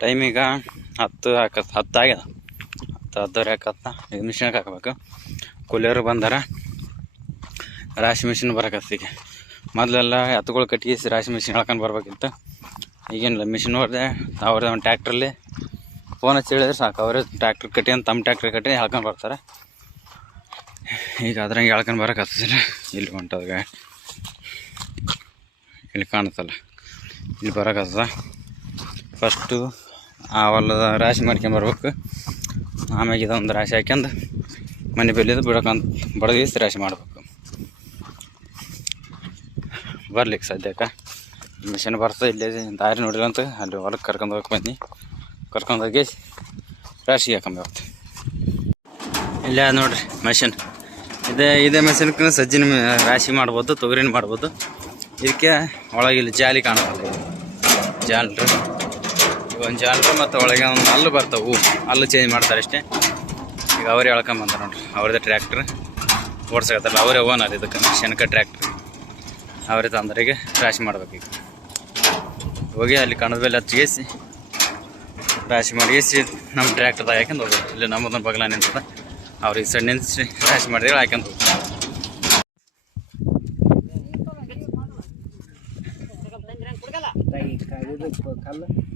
Time ಈಗ ಹತ್ತು ಹಾಕತ್, ಹತ್ತು ಆಗ್ಯದ. ಹತ್ತು, ಹತ್ತುವರೆ ಹಾಕತ್ತ. ಈಗ ಮಿಷಿನ್ಗೆ ಹಾಕಬೇಕು. ಕೂಲಿಯರು ಬಂದಾರ. ರಾಶಿ ಮಿಷಿನ್ ಬರಕತ್ತ ಈಗ. ಮೊದಲೆಲ್ಲ ಎತ್ತುಗಳು ಕಟ್ಟಿಸಿ ರಾಶಿ ಮಿಷಿನ್ ಹೇಳ್ಕೊಂಡು ಬರ್ಬೇಕಿತ್ತು. ಈಗೇನಿಲ್ಲ ಮಿಷಿನ್ ಹೊಡೆದೆ ಅವ್ರದ್ದು ಒಂದು ಟ್ಯಾಕ್ಟ್ರಲ್ಲಿ ಫೋನ್ ಹಚ್ಚಿ ಹೇಳಿದ್ರೆ ಸಾಕು. ಅವರೇ ಟ್ಯಾಕ್ಟ್ರ್ ಕಟ್ಟಿ ಅಂತ ತಮ್ಮ ಟ್ಯಾಕ್ಟ್ರ್ ಕಟ್ಟಿ ಹೇಳ್ಕೊಂಡು ಬರ್ತಾರೆ. ಈಗ ಅದ್ರಂಗೆ ಹೇಳ್ಕೊಂಡು ಬರೋಕತ್ತಿಲ್ಲ ಇಲ್ಲಿ ಹೊಂಟದಾಗ ಇಲ್ಲಿ ಕಾಣುತ್ತಲ್ಲ. ಇಲ್ಲಿ ಬರೋಕತ್ತದ ಫಸ್ಟು ಆ ಹೊಲದ ರಾಶಿ ಮಾಡ್ಕೊಂಬರ್ಬೇಕು ಆಮ್ಯಾಗ ಇದೊಂದು ರಾಶಿ ಹಾಕ್ಯಂದು ಮನೆ ಬೆಲ್ಲಿದು ಬಿಡಕಂತ ಬಡಗಿಸಿ ರಾಶಿ ಮಾಡ್ಬೇಕು. ಬರ್ಲಿಕ್ಕೆ ಸದ್ಯಕ್ಕೆ ಮಿಷನ್ ಬರ್ತದೆ ಇಲ್ಲೇ ದಾರಿ ನೋಡಿಲ್ಲ ಅಂತ ಅಲ್ಲಿ ಹೊಲಕ್ಕೆ ಕರ್ಕೊಂಡು ಹೋಗಕ್ಕೆ ಬನ್ನಿ ಕರ್ಕೊಂಡು ಹೋಗಿ ರಾಶಿ ಹಾಕೊಂಬ ಇಲ್ಲೇ ಅದ ನೋಡ್ರಿ ಮಷಿನ್. ಇದೇ ಇದೇ ಮೆಷಿನ್ಗೆ ಸಜ್ಜಿನ ರಾಶಿ ಮಾಡ್ಬೋದು, ತೊಗರಿನ ಮಾಡ್ಬೋದು. ಇದಕ್ಕೆ ಒಳಗಿಲ್ಲಿ ಇಲ್ಲಿ ಜಾಲಿ ಕಾಣಬೋದು ಜಾಲ್ರು. ಒಂದು ಜಾನ್ರ ಮತ್ತು ಒಳಗೆ ಒಂದು ಹಲ್ಲು ಬರ್ತಾವೆ. ಅಲ್ಲು ಚೇಂಜ್ ಮಾಡ್ತಾರೆ ಅಷ್ಟೇ. ಈಗ ಅವರೇ ಎಳ್ಕೊಂಬಂದಾರ ನೋಡ್ರಿ. ಅವ್ರದ್ದೇ ಟ್ರ್ಯಾಕ್ಟ್ರ್ ಓಡ್ಸಕತ್ತಲ್ಲ ಅವರೇ ಓನರ್ ಇದಕ್ಕೆ. ಶನಕ ಟ್ರ್ಯಾಕ್ಟ್ರ್ ಅವರೇ ತಂದರಿಗೆ ರಾಶಿ ಮಾಡ್ಬೇಕು ಈಗ. ಹೋಗಿ ಅಲ್ಲಿ ಕಣದ ಮೇಲೆ ಹಚ್ಚಿಗೇಸಿ ರಾಶಿ ಮಾಡಿಗೆಸಿ ನಮ್ಮ ಟ್ರ್ಯಾಕ್ಟರ್ದಾಗ ಹಾಕೊಂಡು ಹೋಗ್ಬೇಕು. ಇಲ್ಲಿ ನಮ್ಮದೊಂದು ಬಗಲ ನಿಂತದ. ಅವ್ರಿಗೆ ಸಣ್ಣ ನಿಂತಿಸಿ ರಾಶಿ ಮಾಡಿದ್ರೆ ಹಾಕ್ಯಂದು ಹೋಗ್ಬೇಕು. ಹೋಯ್.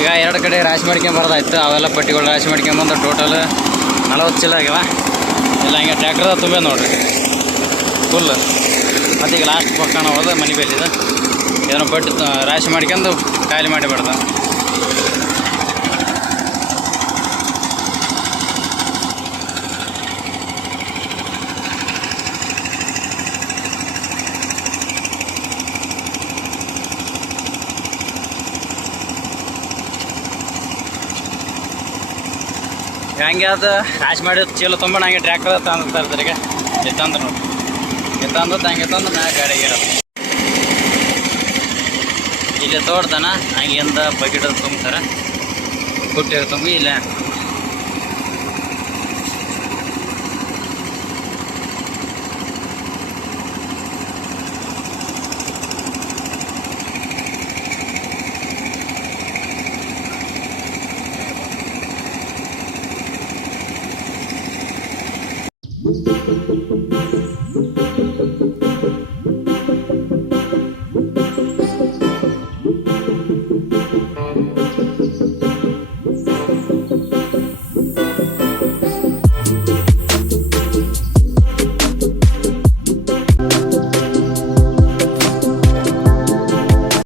ಈಗ ಎರಡು ಕಡೆ ರಾಶಿ ಮಾಡ್ಕೊಂಬರ್ದಾಯ್ತು ಅವೆಲ್ಲ ಪಟ್ಟಿಗಳು ರಾಶಿ ಮಾಡ್ಕೊಂಬಂದು ಟೋಟಲ್ ನಲವತ್ತು ಚೀಲ ಆಗ್ಯಾವ. ಇಲ್ಲ ಹಿಂಗೆ ಟ್ಯಾಕ್ಟರ್ ತುಂಬ ನೋಡ್ರಿ. ಫುಲ್ ಮತ್ತು ಈಗ ಲಾಸ್ಟ್ ಪಕ್ಕ ಹೋದ ಮನೆ ಬೇಲಿದೆ ಇದನ್ನು ಬಟ್ ರಾಶಿ ಮಾಡ್ಕೊಂಡು ಖಾಲಿ ಮಾಡಿ ಬಿಡ್ದ. ಹಂಗೆ ಅದು? ರಾಶಿ ಮಾಡಿ ಚೀಲ ತುಂಬ ಹಂಗೆ ಟ್ರ್ಯಾಕ್ಟರ್ ತಂದು ತರ್ತಾರೆ ಈಗ. ಎತ್ತಂದ್ರೆ ನೋಡಿ. ತಂದು ತಂಗೆ ತಂದು ಮ್ಯಾಗ ಗಾಡಿಗೆ ಇಲ್ಲಿ ತೋಡ್ತಾನ ಹಂಗಿಂದ ಬಕೆಟ್ ತುಂಬ್ತಾರ ಕುಟ್ಟಿಗೆ ತುಂಬಿ ಇಲ್ಲ Thank you. Thank you.